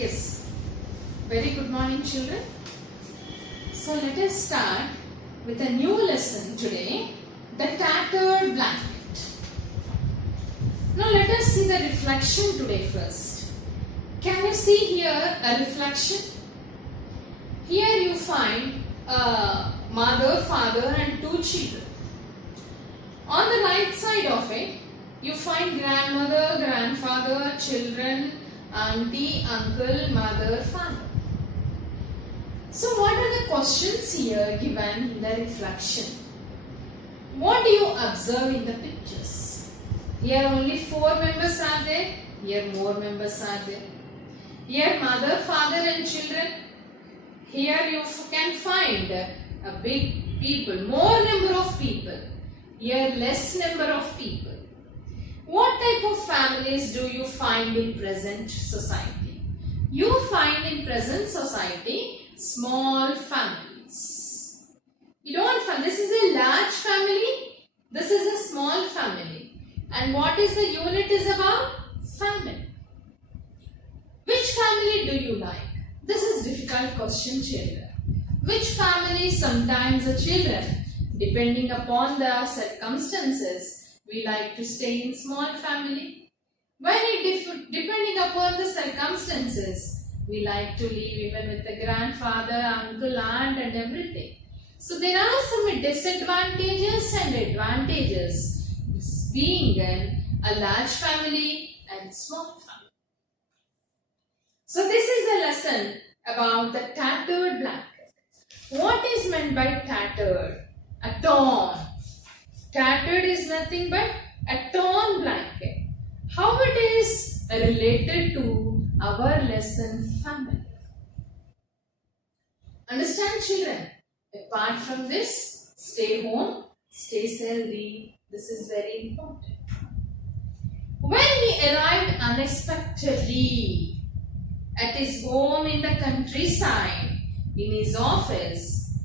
Yes, very good morning children. So let us start with a new lesson today, the tattered blanket. Now let us see the reflection today first. Can you see here a reflection? Here you find a mother, father and two children. On the right side of it, you find grandmother, grandfather, children, auntie, uncle, mother, father. So what are the questions here given in the reflection? What do you observe in the pictures? Here only 4 members are there. Here more members are there. Here mother, father and children. Here you can find a big people, more number of people. Here less number of people. What type of families do you find in present society? You find in present society small families. You don't find, this is a large family, this is a small family. And what is the unit is about? Family. Which family do you like? This is difficult question, children. Which family? Sometimes the children, depending upon the circumstances, we like to stay in small family. When depending upon the circumstances, we like to live even with the grandfather, uncle, aunt and everything. So there are some disadvantages and advantages being in a large family and small family. So this is a lesson about the tattered blanket. What is meant by tattered? A torn. Tattered is nothing but a torn blanket. How it is related to our lesson family. Understand children? Apart from this, stay home, stay healthy. This is very important. When he arrived unexpectedly at his home in the countryside, in his office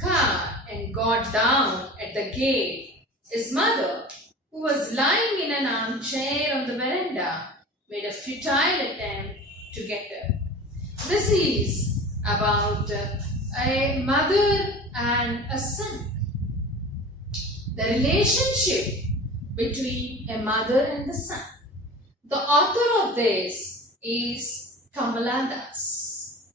car and got down at the gate, his mother, who was lying in an armchair on the veranda, made a futile attempt to get her. This is about a mother and a son. The relationship between a mother and the son. The author of this is Kamala Das.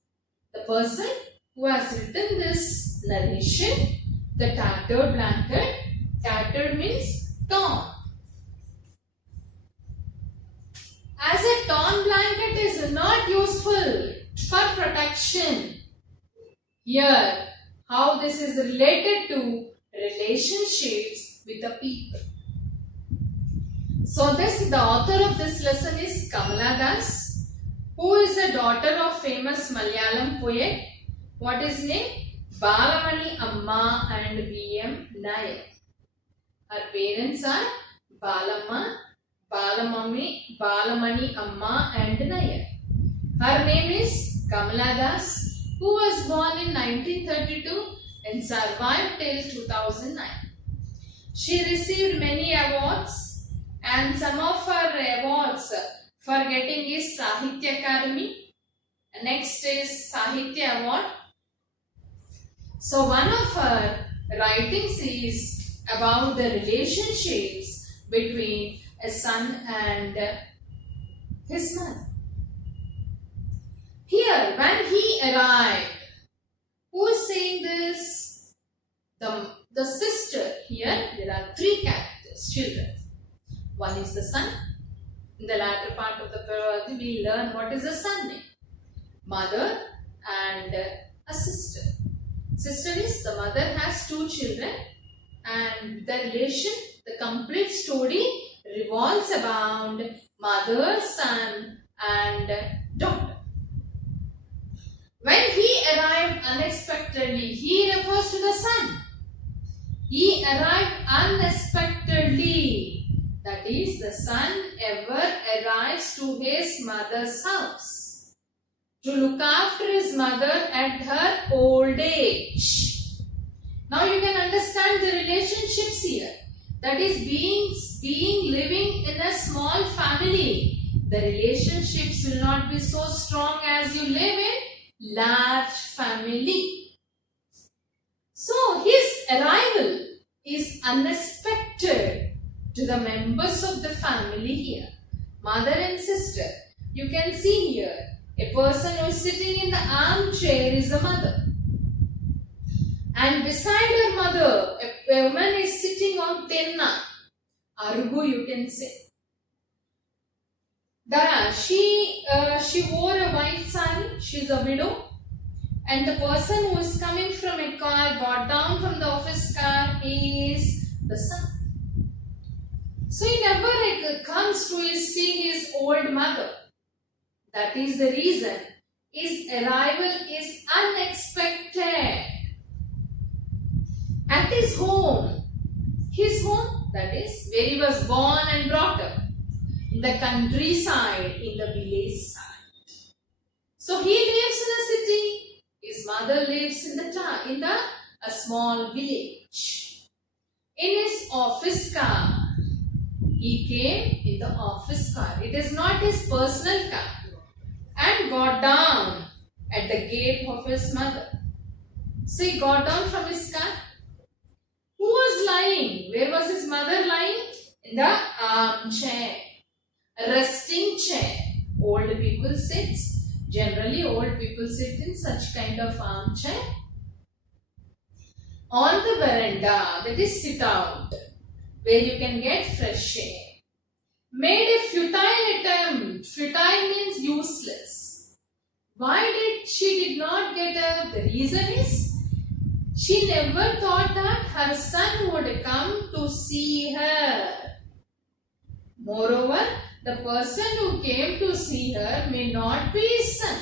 The person who has written this narration, the tattered blanket. Tattered means torn. As a torn blanket is not useful for protection. Here, how this is related to relationships with the people. So the author of this lesson is Kamala Das, who is the daughter of famous Malayalam poet. What is name? Balamani Amma and V.M. Nair. Her parents are Balamma, Balamani Amma and Nair. Her name is Kamala Das, who was born in 1932 and survived till 2009. She received many awards, and some of her awards for getting is Sahitya Academy. Next is Sahitya Award. So one of her writings is about the relationships between a son and his mother. Here, when he arrived, who is saying this? The sister. Here, there are 3 characters, children. One is the son. In the latter part of the parable, we learn what is the son name. Mother and a sister. Sister is the mother has 2 children. And the relation, the complete story revolves around mother, son and daughter. When he arrived unexpectedly, he refers to the son. He arrived unexpectedly. That is, the son ever arrives to his mother's house to look after his mother at her old age. Now you can understand the relationships here. That is being living in a small family. The relationships will not be so strong as you live in large family. So his arrival is unexpected to the members of the family here. Mother and sister. You can see here, a person who is sitting in the armchair is the mother. And beside her mother, a woman is sitting on tenna. Arugu, you can say. She wore a white sari. She is a widow. And the person who is coming from a car, got down from the office car, is the son. So he never comes to see his old mother. That is the reason his arrival is unexpected. At his home, that is where he was born and brought up, in the countryside, in the village side. So he lives in a city, his mother lives in a small village. In his office car, he came in the office car. It is not his personal car. And got down at the gate of his mother. So he got down from his car. Who was lying? Where was his mother lying? In the armchair. A resting chair. Old people sit. Generally old people sit in such kind of armchair. On the veranda, that is sit out, where you can get fresh air. Made a futile attempt. Futile means useless. Why she did not get up? The reason is she never thought that her son would come to see her. Moreover, the person who came to see her may not be his son.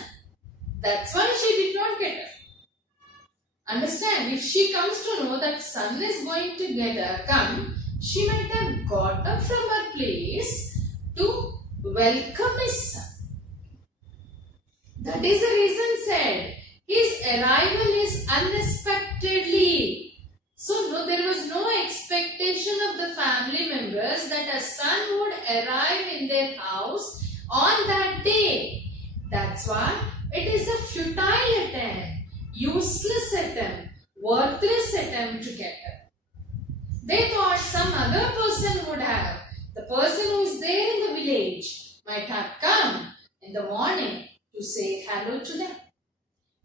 That's why she did not get up. Understand? If she comes to know that son is going to come, she might have got up from her place to welcome his son. That is the reason said his arrival is unexpectedly. So there was no expectation of the family members that a son would arrive in their house on that day. That's why it is a futile attempt, useless attempt, worthless attempt to get up. They thought some other person would have. The person who is there in the village might have come in the morning to say hello to them.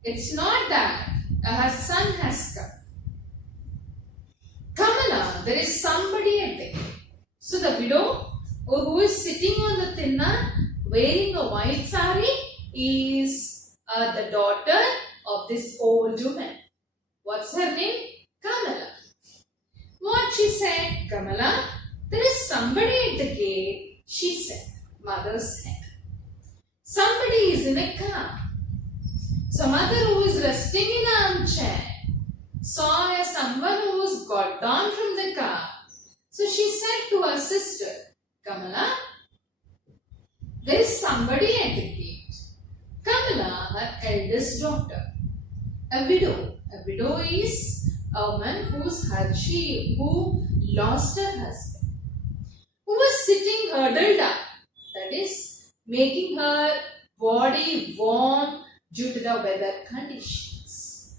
It's not that her son has come. Kamala, there is somebody at there. So the widow who is sitting on the tinna wearing a white sari is the daughter of this old woman. What's her name? Kamala. What she said? Kamala, there is somebody at the gate, she said. Mother said. Somebody is in a car. So mother who is resting in an armchair saw someone who was got down from the car. So she said to her sister, Kamala, there is somebody at the gate. Kamala, her eldest daughter, a widow. A widow is a woman who lost her husband, who was sitting huddled up, that is, making her body warm due to the weather conditions,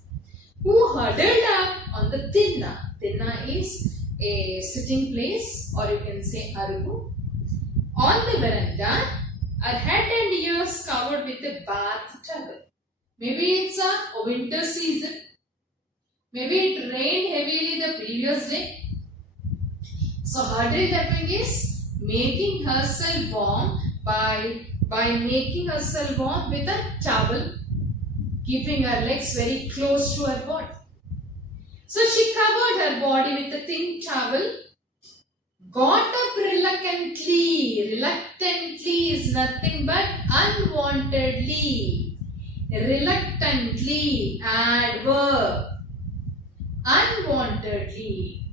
who huddled up on the tinna. Tinna is a sitting place, or you can say arugu, on the veranda, her head and ears covered with a bath towel. Maybe it's a winter season. Maybe it rained heavily the previous day. So huddled up is making herself warm by making herself warm with a towel, keeping her legs very close to her body. So she covered her body with a thin towel, got up reluctantly. Reluctantly is nothing but unwantedly. Reluctantly, adverb. Unwantedly.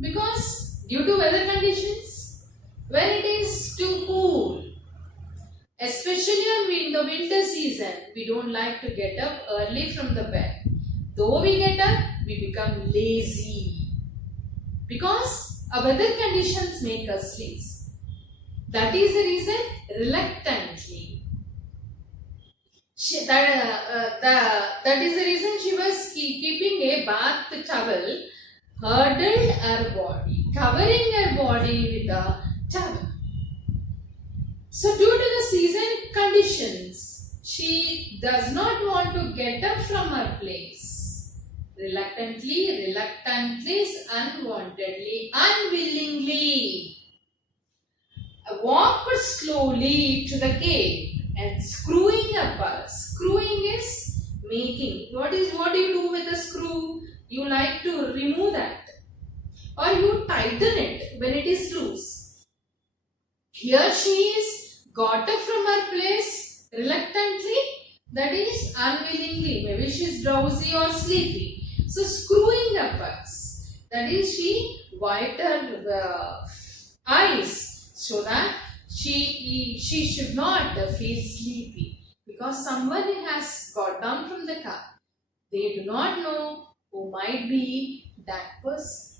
Because due to weather conditions, when it is too cool, especially in the winter season, we don't like to get up early from the bed. Though we get up, we become lazy. Because our weather conditions make us lazy. That is the reason reluctantly. That is the reason she was keeping a bath towel, girdled her body, covering her body with a towel. So due to the season conditions, she does not want to get up from her place. Reluctantly, unwantedly, unwillingly. Walked slowly to the gate and screwing up her. Screwing is making. What do you do with a screw? You like to remove that. Or you tighten it when it is loose. Here she is, got up from her place reluctantly, that is unwillingly. Maybe she is drowsy or sleepy. So screwing up us. That is she wiped her eyes so that she should not feel sleepy. Because somebody has got down from the car. They do not know who might be that person.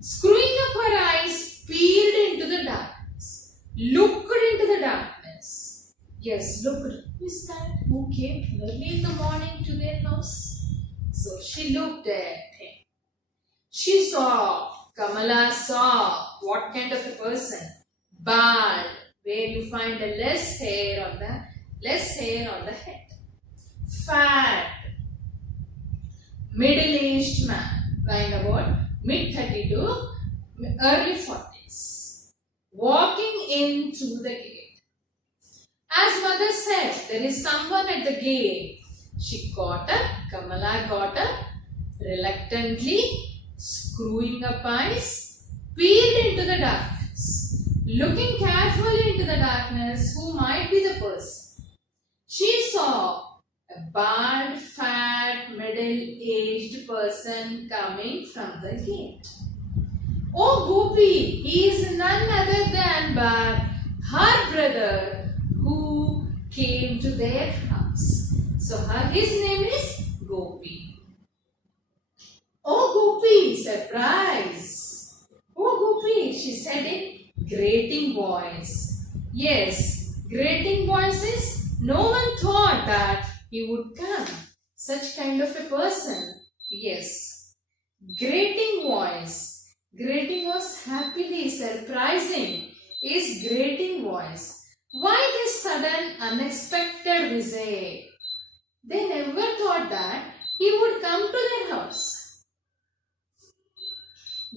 Screwing up her eyes, peered into the darkness. Looked into the darkness. Yes, looked. Who is that? Who came early in the morning to their house? So she looked at him. She saw, Kamala saw what kind of a person? Bald, where you find a less hair on the head. Fat, middle-aged man, kind about mid-30 to early 40s, walking into the gate. As mother said, there is someone at the gate. She got up, Kamala got up, reluctantly, screwing up eyes, peered into the darkness, looking carefully into the darkness, who might be the person. She saw a bald, fat, middle-aged person coming from the gate. Oh Gopi, he is none other than but her brother who came to their house. So his name is Gopi. Oh Gopi, surprise! Oh Gopi, she said in grating voice. Yes, grating voice is no one thought that he would come. Such kind of a person. Yes. Grating voice. Grating was happily surprising. Is grating voice. Why this sudden unexpected visit? They never thought that he would come to their house.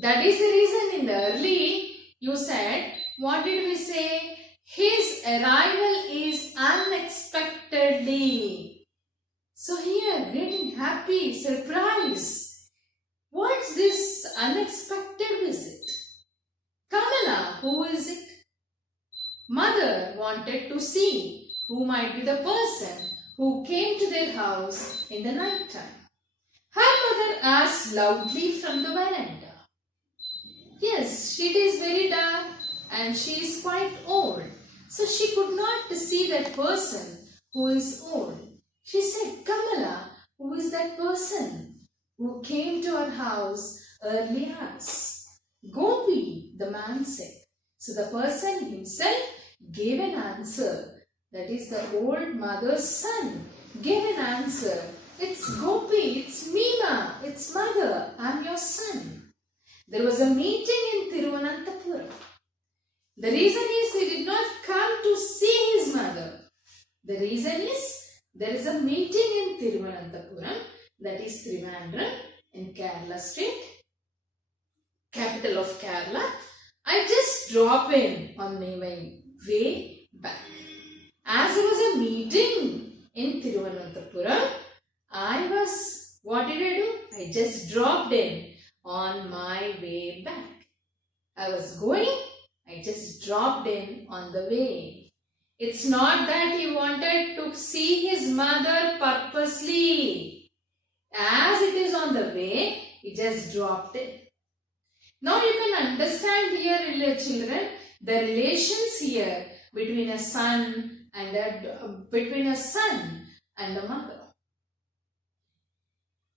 That is the reason in the early you said, what did we say? His arrival is unexpectedly. So here, getting happy, surprise. What's this unexpected visit? Kamala, who is it? Mother wanted to see who might be the person who came to their house in the night time. Her mother asked loudly from the veranda. Yes, it is very dark and she is quite old. So she could not see that person who is old. She said, Kamala, who is that person who came to our house early hours? Gopi, the man said. So the person himself gave an answer. That is the old mother's son gave an answer. It's Gopi, it's Meena, it's mother, I'm your son. There was a meeting in Thiruvananthapuram. The reason is he did not come to see his mother. The reason is there is a meeting in Thiruvananthapuram, that is Trivandrum in Kerala state, capital of Kerala. I just drop in on my way back. As there was a meeting in Thiruvananthapuram, what did I do? I just dropped in on my way back. I was going, I just dropped in on the way. It's not that he wanted to see his mother purposely. As it is on the way, he just dropped in. Now you can understand here, children, the relations here between a son and a mother.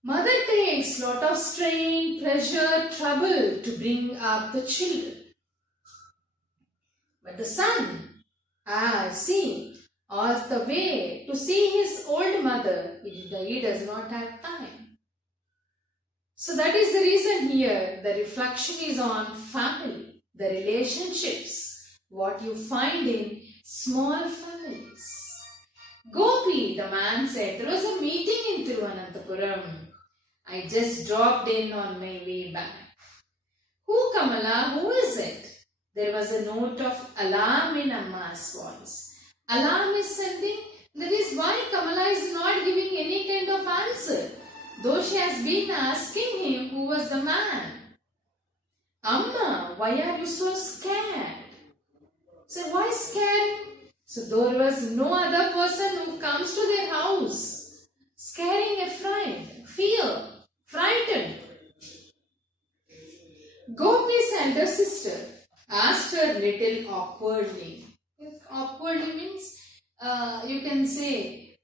Mother takes lot of strain, pressure, trouble to bring up the children. But the son, or the way to see his old mother, he does not have time. So that is the reason here the reflection is on family, the relationships, what you find in small families. Gopi, the man said, there was a meeting in Thiruvananthapuram. I just dropped in on my way back. Who, Kamala? Who is it? There was a note of alarm in Amma's voice. Alarm is sending. That is why Kamala is not giving any kind of answer, though she has been asking him who was the man. Amma, why are you so scared? So why scared? So there was no other person who comes to their house, scaring a friend, fear, frightened. Gopi's elder sister asked her little awkwardly. Awkwardly means you can say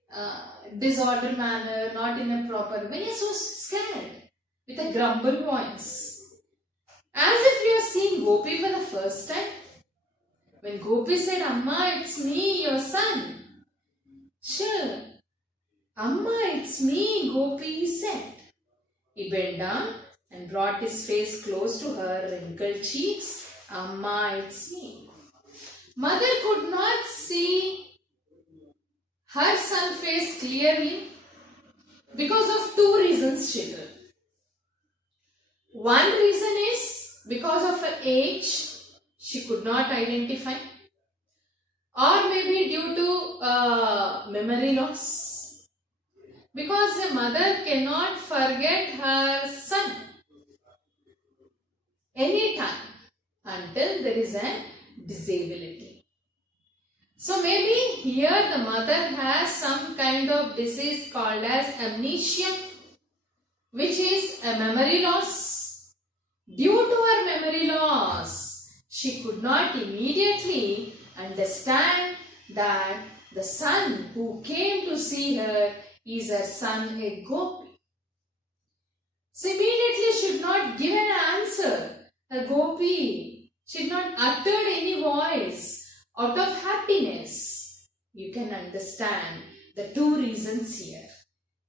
disordered manner, not in a proper way. So scared, with a grumble voice, as if you are seeing Gopi for the first time. When Gopi said, Amma, it's me, your son. Sure. Amma, it's me, Gopi said. He bent down and brought his face close to her wrinkled cheeks. Amma, it's me. Mother could not see her son's face clearly because of two reasons, children. One reason is because of her age, she could not identify, or maybe due to memory loss, because a mother cannot forget her son anytime until there is a disability. So maybe here the mother has some kind of disease called as amnesia, which is a memory loss. Due to her memory loss, she could not immediately understand that the son who came to see her is her son, a Gopi. So immediately she did not give an answer. A Gopi, she did not utter any voice out of happiness. You can understand the two reasons here.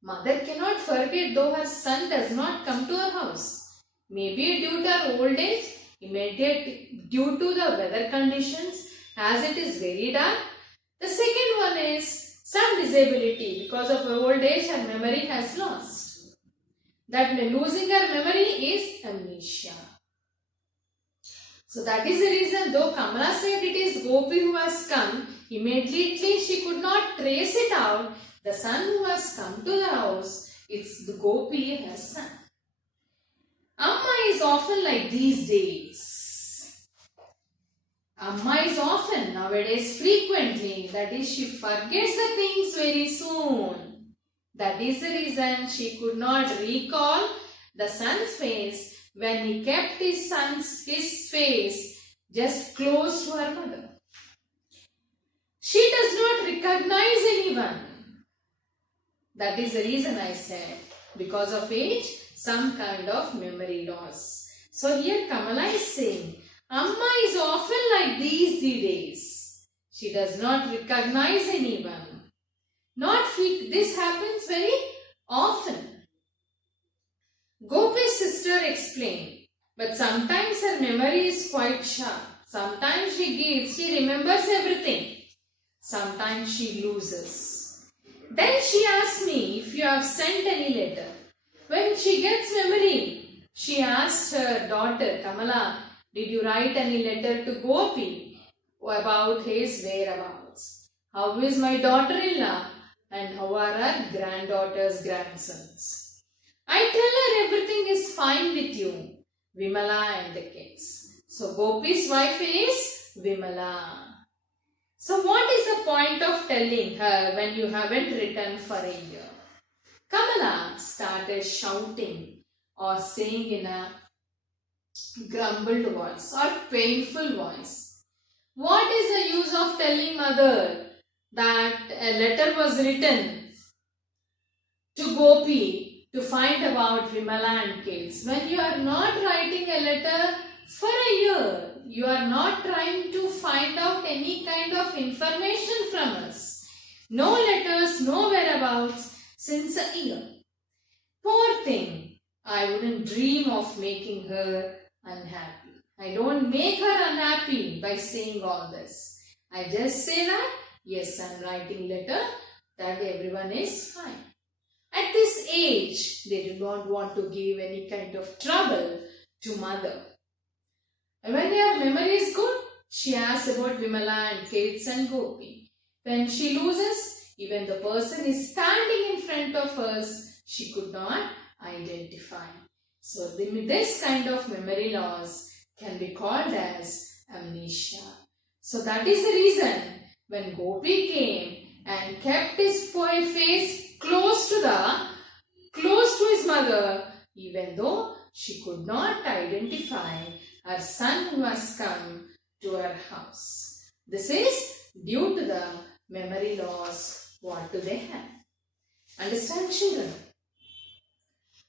Mother cannot forget though her son does not come to her house. Maybe due to her old age, immediate due to the weather conditions, as it is very dark. The second one is some disability. Because of her old age, her memory has lost. That losing her memory is amnesia. So that is the reason, though Kamala said it is Gopi who has come, immediately she could not trace it out. The son who has come to the house, it's the Gopi, her son. Amma is often like these days. Amma is often, nowadays frequently, that is she forgets the things very soon. That is the reason she could not recall the son's face when he kept his face just close to her mother. She does not recognize anyone. That is the reason I said, because of age, some kind of memory loss. So here Kamala is saying, Amma is often like these days. She does not recognize anyone. This happens very often. Gopi's sister explained, but sometimes her memory is quite sharp. Sometimes she remembers everything. Sometimes she loses. Then she asked me if you have sent any letter. When she gets memory, she asked her daughter, Kamala, did you write any letter to Gopi about his whereabouts? How is my daughter-in-law and how are her granddaughters, grandsons? I tell her everything is fine with you, Vimala and the kids. So Gopi's wife is Vimala. So what is the point of telling her when you haven't written for a year? Kamala started shouting or saying in a grumbled voice or painful voice. What is the use of telling mother that a letter was written to Gopi to find about Vimala and kids when you are not writing a letter for a year? You are not trying to find find out any kind of information from us. No letters, no whereabouts since a year. Poor thing. I wouldn't dream of making her unhappy. I don't make her unhappy by saying all this. I just say that, yes, I'm writing letter that everyone is fine. At this age, they do not want to give any kind of trouble to mother. And when their memory is good, she asks about Vimala and kids and Gopi. When she loses, even the person is standing in front of us, she could not identify. So this kind of memory loss can be called as amnesia. So that is the reason when Gopi came and kept his face close to his mother, even though she could not identify her son who has come to her house. This is due to the memory loss. What do they have? Understand, children?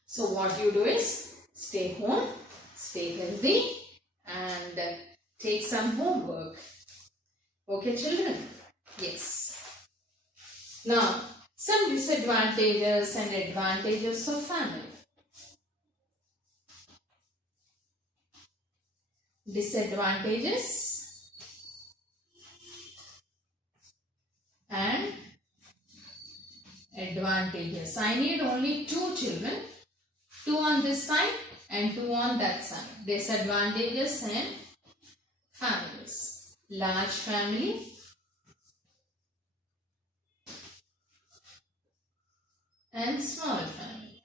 So what you do is stay home, stay healthy and take some homework. Okay, children? Yes. Now, some disadvantages and advantages of family. Disadvantages and advantages. I need only 2 children. 2 on this side and 2 on that side. Disadvantages and families. Large family and small family.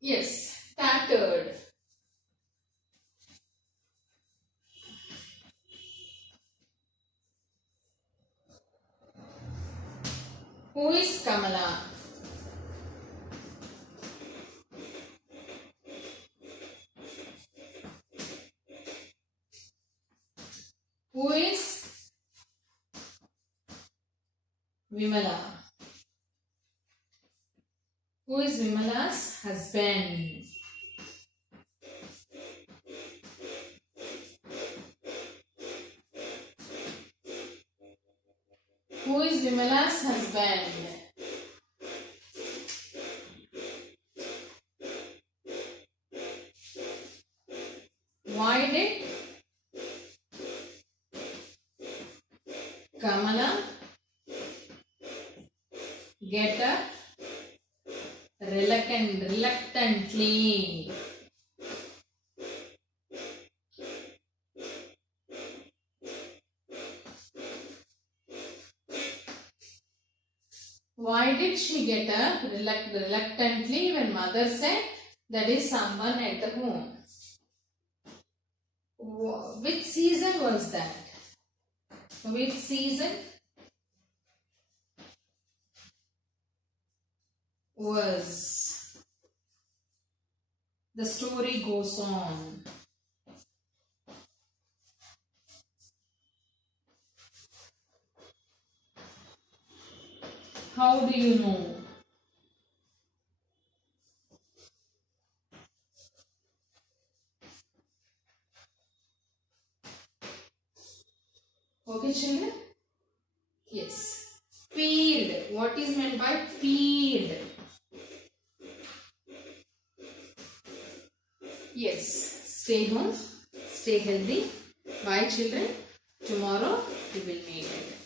Yes, tattered. Who is Kamala? Who is Vimala? Who is Vimala's husband? Who is Vimala's husband? Why did Kamala get up reluctantly? Why did she get up reluctantly when mother said there is someone at the home? Which season was that? Which season was? The story goes on. How do you know? Okay, children? Yes. Peeled. What is meant by peeled? Yes. Stay home. Stay healthy. Bye, children. Tomorrow we will meet again.